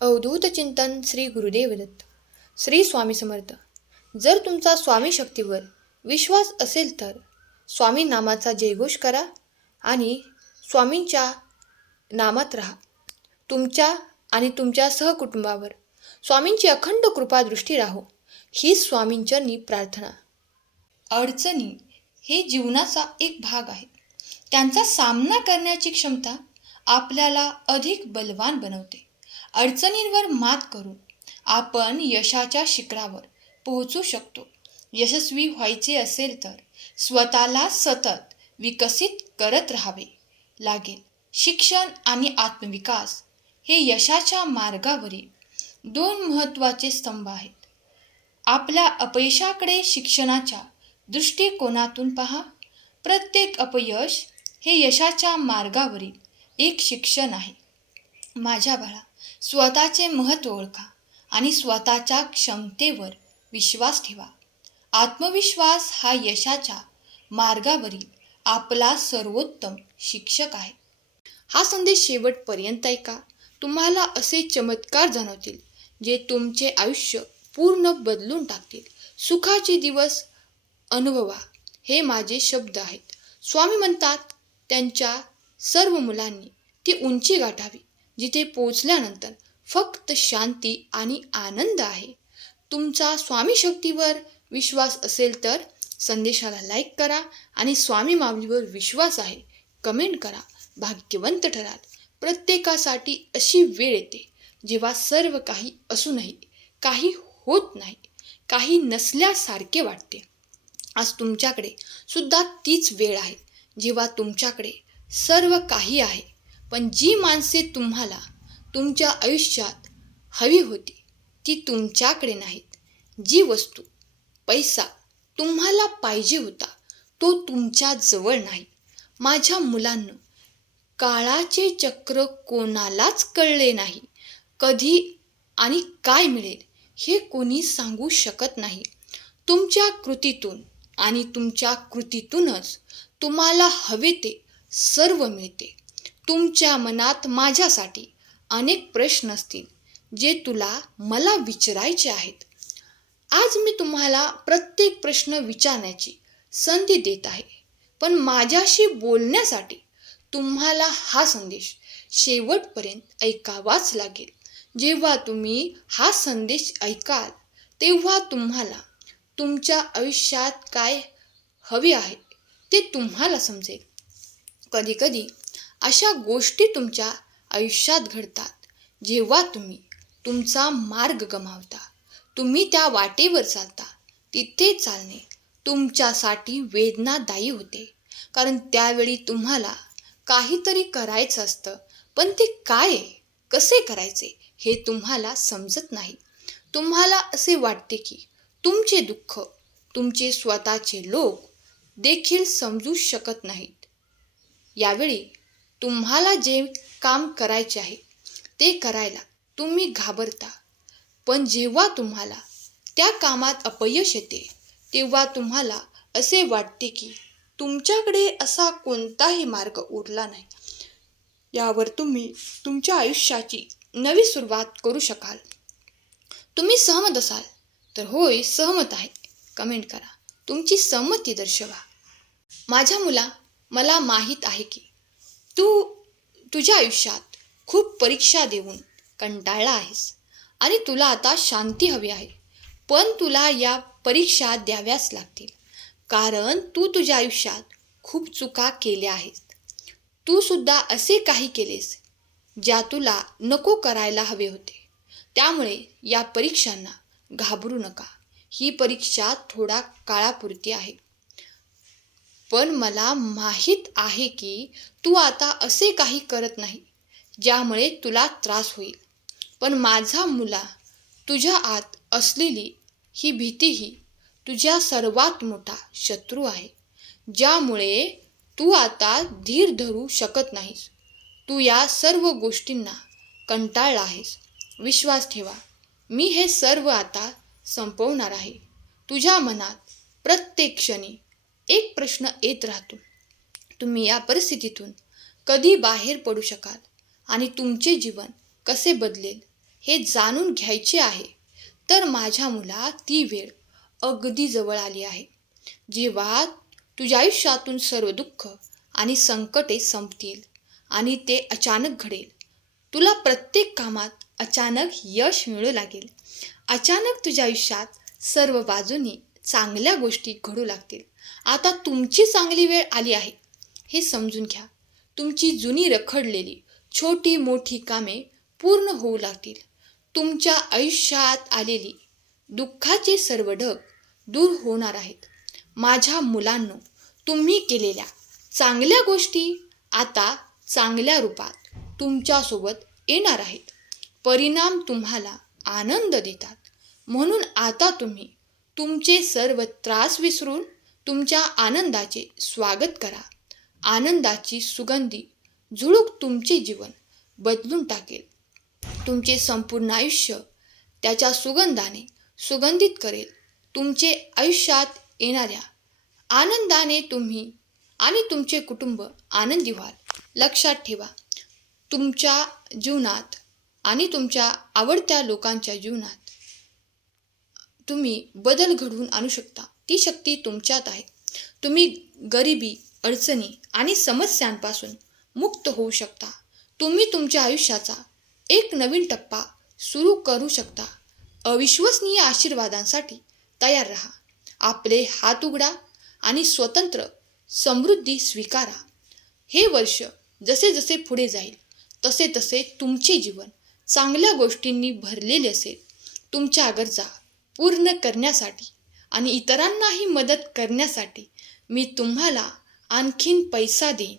अवधूत चिंतन श्री गुरुदेव दत्त. श्री स्वामी समर्थ. जर तुमचा स्वामी शक्तीवर विश्वास असेल तर स्वामी नामाचा जयघोष करा आणि स्वामींच्या नामात राहा. तुमच्या आणि तुमच्या सहकुटुंबावर स्वामींची अखंड कृपा दृष्टी राहो, ही स्वामींचरणी प्रार्थना. अडचणी हे जीवनाचा एक भाग आहे. त्यांचा सामना करण्याची क्षमता आपल्याला अधिक बलवान बनवते. अडचणींवर मात करून आपण यशाच्या शिखरावर पोहोचू शकतो. यशस्वी व्हायचे असेल तर स्वतःला सतत विकसित करत राहावे लागेल. शिक्षण आणि आत्मविकास हे यशाच्या मार्गावरील दोन महत्त्वाचे स्तंभ आहेत. आपल्या अपयशाकडे शिक्षणाच्या दृष्टिकोनातून पहा. प्रत्येक अपयश हे यशाच्या मार्गावरील एक शिक्षण आहे. माझ्या बाळा, स्वतःचे महत्त्व ओळखा आणि स्वतःच्या क्षमतेवर विश्वास ठेवा. आत्मविश्वास हा यशाच्या मार्गावरील आपला सर्वोत्तम शिक्षक आहे. हा संदेश शेवटपर्यंत ऐका. तुम्हाला असे चमत्कार जाणवतील जे तुमचे आयुष्य पूर्ण बदलून टाकतील. सुखाचे दिवस अनुभवा, हे माझे शब्द आहेत. स्वामी म्हणतात, त्यांच्या सर्व मुलांनी ती उंची गाठावी जिथे पोचल्यानंतर फक्त शांती आणि आनंद आहे. तुमचा स्वामी शक्तीवर विश्वास असेल तर संदेशाला लाईक करा आणि स्वामी माऊलीवर विश्वास आहे कमेंट करा. भाग्यवंत ठराल. प्रत्येकासाठी अशी वेळ येते जेव्हा सर्व काही असूनही काही होत नाही, काही नसल्यासारखे वाटते. आज तुमच्याकडे सुद्धा तीच वेळ आहे जेव्हा तुमच्याकडे सर्व काही आहे, पण जी माणसे तुम्हाला तुमच्या आयुष्यात हवी होती ती तुमच्याकडे नाहीत. जी वस्तू, पैसा तुम्हाला पाहिजे होता तो तुमच्या जवळ नाही. माझ्या मुलांनो, काळाचे चक्र कोणालाच कळले नाही. कधी आणि काय मिळेल हे कोणी सांगू शकत नाही. तुमच्या कृतीतून आणि तुमच्या कृतीतूनच तुम्हाला हवे ते सर्व मिळते. तुमच्या मनात माझ्यासाठी अनेक प्रश्न असतील जे मला विचारायचे आहेत. आज मी तुम्हाला प्रत्येक प्रश्न विचारण्याची संधी देत आहे, पण माझ्याशी बोलण्यासाठी तुम्हाला हा संदेश शेवटपर्यंत ऐकावाच लागेल. जेव्हा तुम्ही हा संदेश ऐकाल तेव्हा तुम्हाला तुमच्या आयुष्यात काय हवे आहे ते तुम्हाला समजेल. कधीकधी अशा गोष्टी तुमच्या आयुष्यात घडतात जेव्हा तुम्ही तुमचा मार्ग गमावता. तुम्ही त्या वाटेवर चालता, तिथे चालणे तुमच्यासाठी वेदनादायी होते, कारण त्यावेळी तुम्हाला काहीतरी करायचं असतं, पण ते काय, कसे करायचे हे तुम्हाला समजत नाही. तुम्हाला असे वाटते की तुमचे दुःख तुमचे स्वतःचे लोक देखील समजू शकत नाहीत. यावेळी तुम्हाला जे काम करायचे आहे ते करायला तुम्ही घाबरता, पण जेव्हा तुम्हाला त्या कामात अपयश येते तेव्हा तुम्हाला असे वाटते की तुमच्याकडे असा कोणताही मार्ग उरला नाही. यावर तुम्ही तुमच्या आयुष्याची नवी सुरुवात करू शकाल. तुम्ही सहमत असाल तर होय, सहमत आहे कमेंट करा. तुमची सहमती दर्शवा. माझ्या मुला, मला माहीत आहे की तुझ्या आयुष्यात खूप परीक्षा देऊन कंटाळला आहेस आणि तुला आता शांती हवी आहे. पण तुला या परीक्षा द्याव्याच लागतील, कारण तुझ्या आयुष्यात खूप चुका केल्या आहेत. तू सुद्धा असे काही केलेस ज्या तुला नको करायला हवे होते. त्यामुळे या परीक्षांना घाबरू नका. ही परीक्षा थोडा काळापुरती आहे, पण मला माहीत आहे की तू आता असे काही करत नाही ज्यामुळे तुला त्रास होईल. पण माझा मुला, तुझ्या आत असलेली ही भीतीही तुझ्या सर्वात मोठा शत्रू आहे, ज्यामुळे तू आता धीर धरू शकत नाहीस. तू या सर्व गोष्टींना कंटाळला आहेस. विश्वास ठेवा, मी हे सर्व आता संपवणार आहे. तुझ्या मनात प्रत्येक क्षणी एक प्रश्न येत राहतो, तुम्ही या परिस्थितीतून कधी बाहेर पडू शकाल आणि तुमचे जीवन कसे बदलेल. हे जाणून घ्यायचे आहे, तर माझ्या मुला ती वेळ अगदी जवळ आली आहे, जेव्हा तुझ्या आयुष्यातून सर्व दुःख आणि संकटे संपतील आणि ते अचानक घडेल. तुला प्रत्येक कामात अचानक यश मिळू लागेल. अचानक तुझ्या आयुष्यात सर्व बाजूनी चांगल्या गोष्टी घडू लागतील. आता तुमची चांगली वेळ आली आहे हे समजून घ्या. तुमची जुनी रखडलेली छोटी मोठी कामे पूर्ण होऊ लागतील. तुमच्या आयुष्यात आलेली दुःखाचे सर्व ढग दूर होणार आहेत. माझ्या मुलांनो, तुम्ही केलेल्या चांगल्या गोष्टी आता चांगल्या रूपात तुमच्यासोबत येणार आहेत. परिणाम तुम्हाला आनंद देतात. म्हणून आता तुम्ही तुमचे सर्व त्रास विसरून तुमच्या आनंदाचे स्वागत करा. आनंदाची सुगंधी झुळूक तुमचे जीवन बदलून टाकेल. तुमचे संपूर्ण आयुष्य त्याच्या सुगंधाने सुगंधित करेल. तुमचे आयुष्यात येणाऱ्या आनंदाने तुम्ही आणि तुमचे कुटुंब आनंदी व्हाल. लक्षात ठेवा, तुमच्या जीवनात आणि तुमच्या आवडत्या लोकांच्या जीवनात तुम्ही बदल घडवून आणू शकता. ती शक्ती तुमच्यात आहे. तुम्ही गरिबी, अडचणी आणि समस्यांपासून मुक्त होऊ शकता. तुम्ही तुमच्या आयुष्याचा एक नवीन टप्पा सुरू करू शकता. अविश्वसनीय आशीर्वादांसाठी तयार राहा. आपले हात उघडा आणि स्वतंत्र समृद्धी स्वीकारा. हे वर्ष जसे जसे पुढे जाईल तसे तसे तुमचे जीवन चांगल्या गोष्टींनी भरलेले असेल. तुमच्या गरजा पूर्ण करण्यासाठी आणि इतरांनाही मदत करण्यासाठी मी तुम्हाला आणखीन पैसा देईन.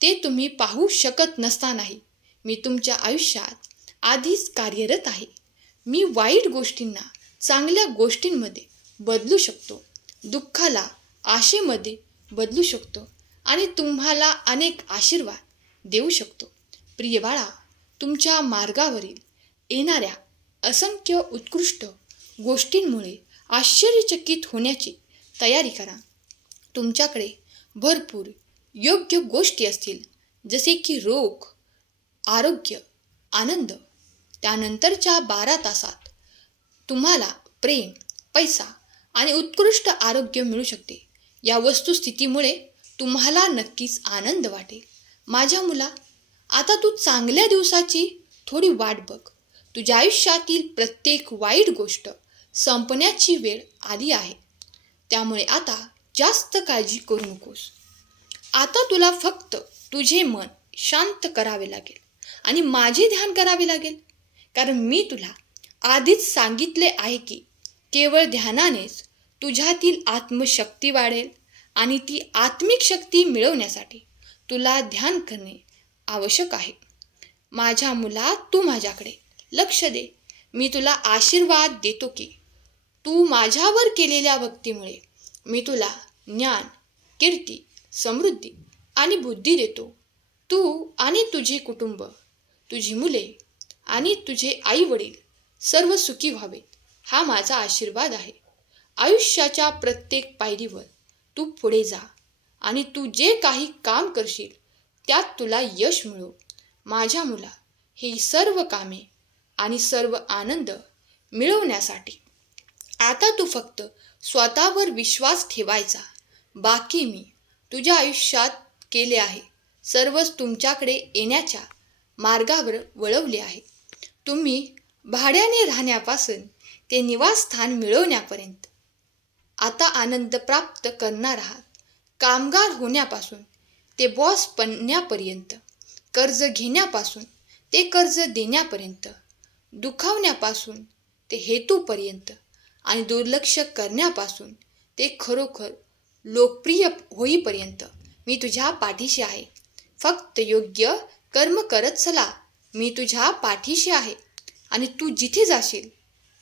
ते तुम्ही पाहू शकत नसतानाही मी तुमच्या आयुष्यात आधीच कार्यरत आहे. मी वाईट गोष्टींना चांगल्या गोष्टींमध्ये बदलू शकतो, दुःखाला आशेमध्ये बदलू शकतो आणि तुम्हाला अनेक आशीर्वाद देऊ शकतो. प्रिय बाळा, तुमच्या मार्गावरील येणाऱ्या असंख्य उत्कृष्ट गोष्टींमुळे आश्चर्यचकित होण्याची तयारी करा. तुमच्याकडे भरपूर योग्य गोष्टी असतील, जसे की रोग, आरोग्य, आनंद. त्यानंतरच्या 12 तासात तुम्हाला प्रेम, पैसा आणि उत्कृष्ट आरोग्य मिळू शकते. या वस्तुस्थितीमुळे तुम्हाला नक्कीच आनंद वाटेल. माझ्या मुला, आता तू चांगल्या दिवसाची थोडी वाट बघ. तुझ्या आयुष्यातील प्रत्येक वाईट गोष्ट संपण्याची वेळ आली आहे. त्यामुळे आता जास्त काळजी करू नकोस. आता तुला फक्त तुझे मन शांत करावे लागेल आणि माझे ध्यान करावे लागेल. कारण मी तुला आधीच सांगितले आहे की केवळ ध्यानानेच तुझ्यातील आत्मशक्ती वाढेल आणि ती आत्मिक शक्ती मिळवण्यासाठी तुला ध्यान करणे आवश्यक आहे. माझ्या मुला, तू माझ्याकडे लक्ष दे. मी तुला आशीर्वाद देतो की तू माझ्यावर केलेल्या भक्तीमुळे मी तुला ज्ञान, कीर्ती, समृद्धी आणि बुद्धी देतो. तू आणि तुझे कुटुंब, तुझी मुले आणि तुझे आई वडील सर्व सुखी व्हावेत, हा माझा आशीर्वाद आहे. आयुष्याच्या प्रत्येक पायरीवर तू पुढे जा आणि तू जे काही काम करशील त्यात तुला यश मिळो. माझ्या मुला, ही सर्व कामे आणि सर्व आनंद मिळवण्यासाठी आता तू फक्त स्वतःवर विश्वास ठेवायचा. बाकी मी तुझ्या आयुष्यात केले आहे. सर्वच तुमच्याकडे येण्याच्या मार्गावर वळवले आहे. तुम्ही भाड्याने राहण्यापासून ते निवासस्थान मिळवण्यापर्यंत आता आनंद प्राप्त करणार आहात. कामगार होण्यापासून ते बॉस बनण्यापर्यंत, कर्ज घेण्यापासून ते कर्ज देण्यापर्यंत, दुखावण्यापासून ते हेतूपर्यंत आणि दुर्लक्ष करण्यापासून ते खरोखर लोकप्रिय होईपर्यंत मी तुझ्या पाठीशी आहे. फक्त योग्य कर्म करत चला. मी तुझ्या पाठीशी आहे आणि तू जिथे जाशील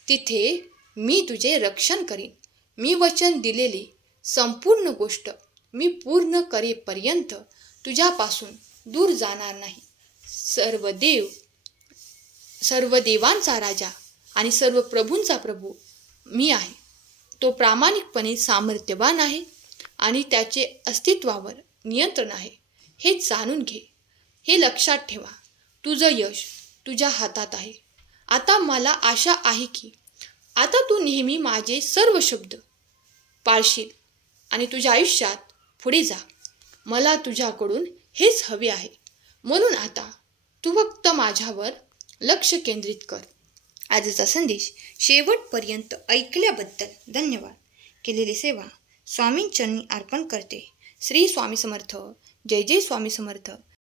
तिथे मी तुझे रक्षण करीन. मी वचन दिलेली संपूर्ण गोष्ट मी पूर्ण करेपर्यंत तुझ्यापासून दूर जाणार नाही. सर्व देवांचा राजा आणि सर्व प्रभूंचा प्रभू मी आहे. तो प्रामाणिकपणे सामर्थ्यवान आहे आणि त्याचे अस्तित्वावर नियंत्रण आहे. हे जाणून घे. हे लक्षात ठेवा. तुझं यश तुझ्या हातात आहे. आता मला आशा आहे की आता तू नेहमी माझे सर्व शब्द पाळशील आणि तुझ्या आयुष्यात पुढे जा. मला तुझ्याकडून हेच हवे आहे. म्हणून आता तू फक्त माझ्यावर लक्ष केंद्रित कर. आजचा संदेश शेवटपर्यंत ऐकल्याबद्दल धन्यवाद. केलेली सेवा स्वामींचरणी अर्पण करते. श्री स्वामी समर्थ. जय जय स्वामी समर्थ.